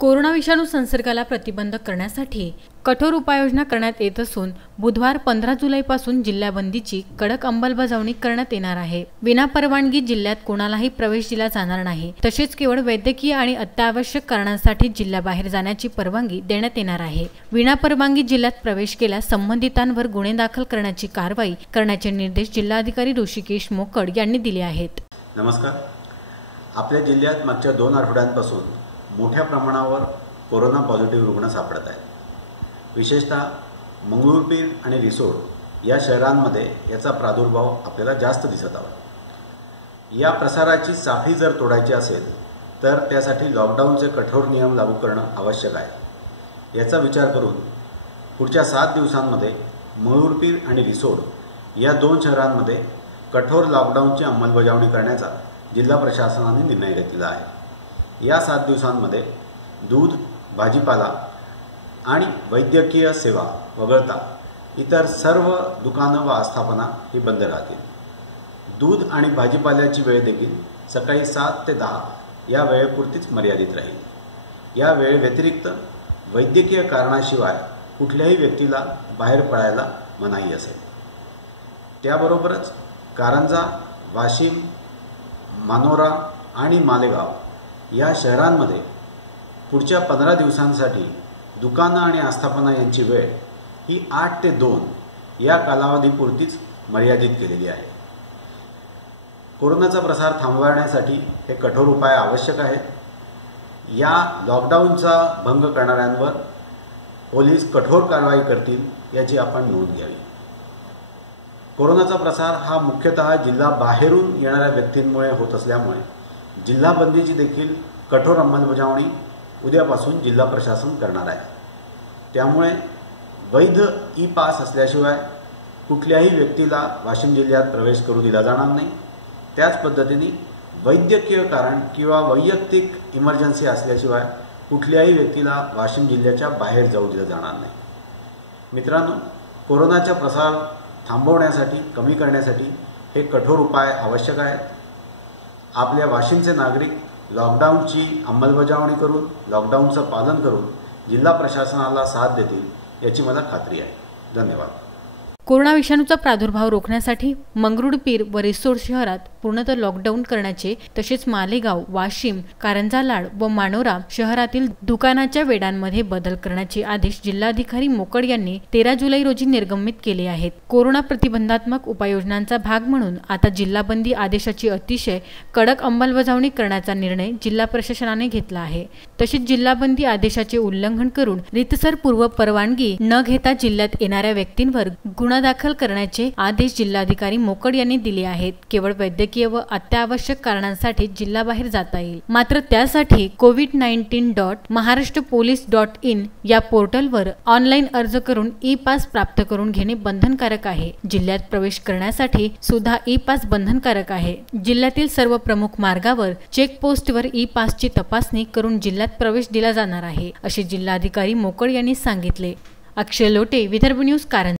Corona विषाणू संसर्गाला प्रतिबंध करण्यासाठी कठोर उपाययोजना करण्यात येत असून बुधवार 15 जुलैपासून जिल्हाबंदीची कडक अंमलबजावणी करण्यात येणार आहे। विनापरवानगी जिल्ह्यात कोणालाही प्रवेश दिला जाणार नाही। तसेच केवळ वैद्यकीय आणि अत्यावश्यक कारणांसाठी जिल्ह्याबाहेर जाण्याची परवानगी देण्यात येणार आहे। विनापरवानगी जिल्ह्यात प्रवेश केल्यास संबंधितांवर गुन्हे दाखल करण्याची कारवाई करण्याचे निर्देश जिल्हाधिकारी ऋषिकेश मोकड यांनी दिले आहेत। नमस्कार। आपल्या जिल्ह्यात मागच्या 2 आठवड्यांपासून मोठ्या प्रमाणावर कोरोना पॉझिटिव्ह रुग्ण सापडत आहेत। विशेषतः मंगरुळपीर आणि रिसोड या शहरांमध्ये याचा प्रादुर्भाव आपल्याला जास्त दिसत आहे। या प्रसाराची साखळी जर तोडायची असेल तर त्यासाठी लॉकडाऊनचे कठोर नियम लागू करणं आवश्यक आहे। याचा विचार करून पुढच्या 7 दिवसांमध्ये मंगरुळपीर आणि रिसोड या 2 शहरांमध्ये कठोर लॉकडाऊनची अंमलबजावणी करण्याचा जिल्हा प्रशासनाने निर्णय घेतलेला आहे। या 7 दिवसांमध्ये दूध, भाजीपाला आणि वैद्यकीय सेवा वगळता इतर सर्व दुकानं व आस्थापना ही बंद राहतील। दूध आणि भाजीपाल्याची वेळ देखील सकाळी 7 ते 10 या वेळेपुरतीच मर्यादित राहील। या वेळेव्यतिरिक्त वैद्यकीय कारणाशिवाय कुठल्याही व्यक्तीला बाहेर पडायला मनाई असेल। त्याबरोबरच कारंजा, वाशिम, मानोरा आणि मालेगाव या शहरांमध्ये पुढच्या 15 दिवसांसाठी दुकानं आणि आस्थापना यांची वेळ ही 8 ते 2 या कालावधीपुरतीच मर्यादित केलेली आहे। कोरोनाचा प्रसार थांबवण्यासाठी हे कठोर उपाय आवश्यक आहेत। या लॉकडाऊनचा भंग करणाऱ्यांवर पोलीस कठोर कारवाई करतील याची आपण नोंद घ्यावी। कोरोनाचा प्रसार हा मुख्यतः जिल्हा बाहेरून येणाऱ्या व्यक्तींमुळे होत असल्यामुळे जिल्हा बंदीची देखील कठोर अंमलबजावणी उद्यापासून जिल्हा प्रशासन करणार आहे। त्यामुळे वैध ई-पास असल्याशिवाय कुठल्याही व्यक्तीला वाशिम जिल्ह्यात प्रवेश करू दिला जाणार नाही। त्याच पद्धतीने वैद्यकीय कारण किंवा वैयक्तिक इमर्जन्सी असल्याशिवाय कुठल्याही व्यक्तीला वाशिम जिल्ह्याच्या बाहेर जाऊ दिलं जाणार नाही। मित्रांनो, कोरोनाचा प्रसार थांबवण्यासाठी, कमी करण्यासाठी हे कठोर उपाय आवश्यक आहेत। आपल्या वाशिमचे नागरिक लॉकडाऊनची अंमलबजावणी करून, लॉकडाऊनचं पालन करून जिल्हा प्रशासनाला साथ देतील याची मला खात्री आहे। धन्यवाद। कोरोना विषाणूचा प्रादुर्भाव रोखण्यासाठी मंगरुळपीर व रिसोड शहरात पूर्णतः लॉकडाऊन करण्याचे, तसेच मालेगाव, वाशिम, कारंजा लाड व मानोरा शहरातील दुकानाच्या वेळांमध्ये बदल करण्याचे आदेश जिल्हाधिकारी मोकड यांनी 13 जुलै रोजी निर्गमित केले आहेत। कोरोना प्रतिबंधात्मक उपाययोजनांचा भाग म्हणून आता जिल्हाबंदी आदेशाची अतिशय कडक अंमलबजावणी करण्याचा निर्णय जिल्हा प्रशासनाने घेतला आहे। तसेच जिल्हाबंदी आदेशाचे उल्लंघन करून रीतसर पूर्व परवानगी न घेता जिल्ह्यात येणाऱ्या व्यक्तींवर गुन्हा दाखल करण्याचे आदेश जिल्हाधिकारी मोकड यांनी दिले आहेत। केवळ वैद्यकीय व अत्यावश्यक कारणांसाठी जिल्ह्याबाहेर जाता येईल, मात्र त्यासाठी covid19.maharashtrapolice.in या पोर्टलवर ऑनलाईन अर्ज करून ई-पास प्राप्त करून घेणे बंधनकारक आहे। जिल्ह्यात प्रवेश करण्यासाठी सुद्धा ई-पास बंधनकारक आहे। जिल्ह्यातील सर्व प्रमुख मार्गावर चेकपोस्टवर ई-पासची तपासणी करून जिल्ह्यात प्रवेश दिला जाणार आहे, असे जिल्हाधिकारी मोकड यांनी सांगितले। अक्षय लोटे, विदर्भ न्यूज, कारंजा।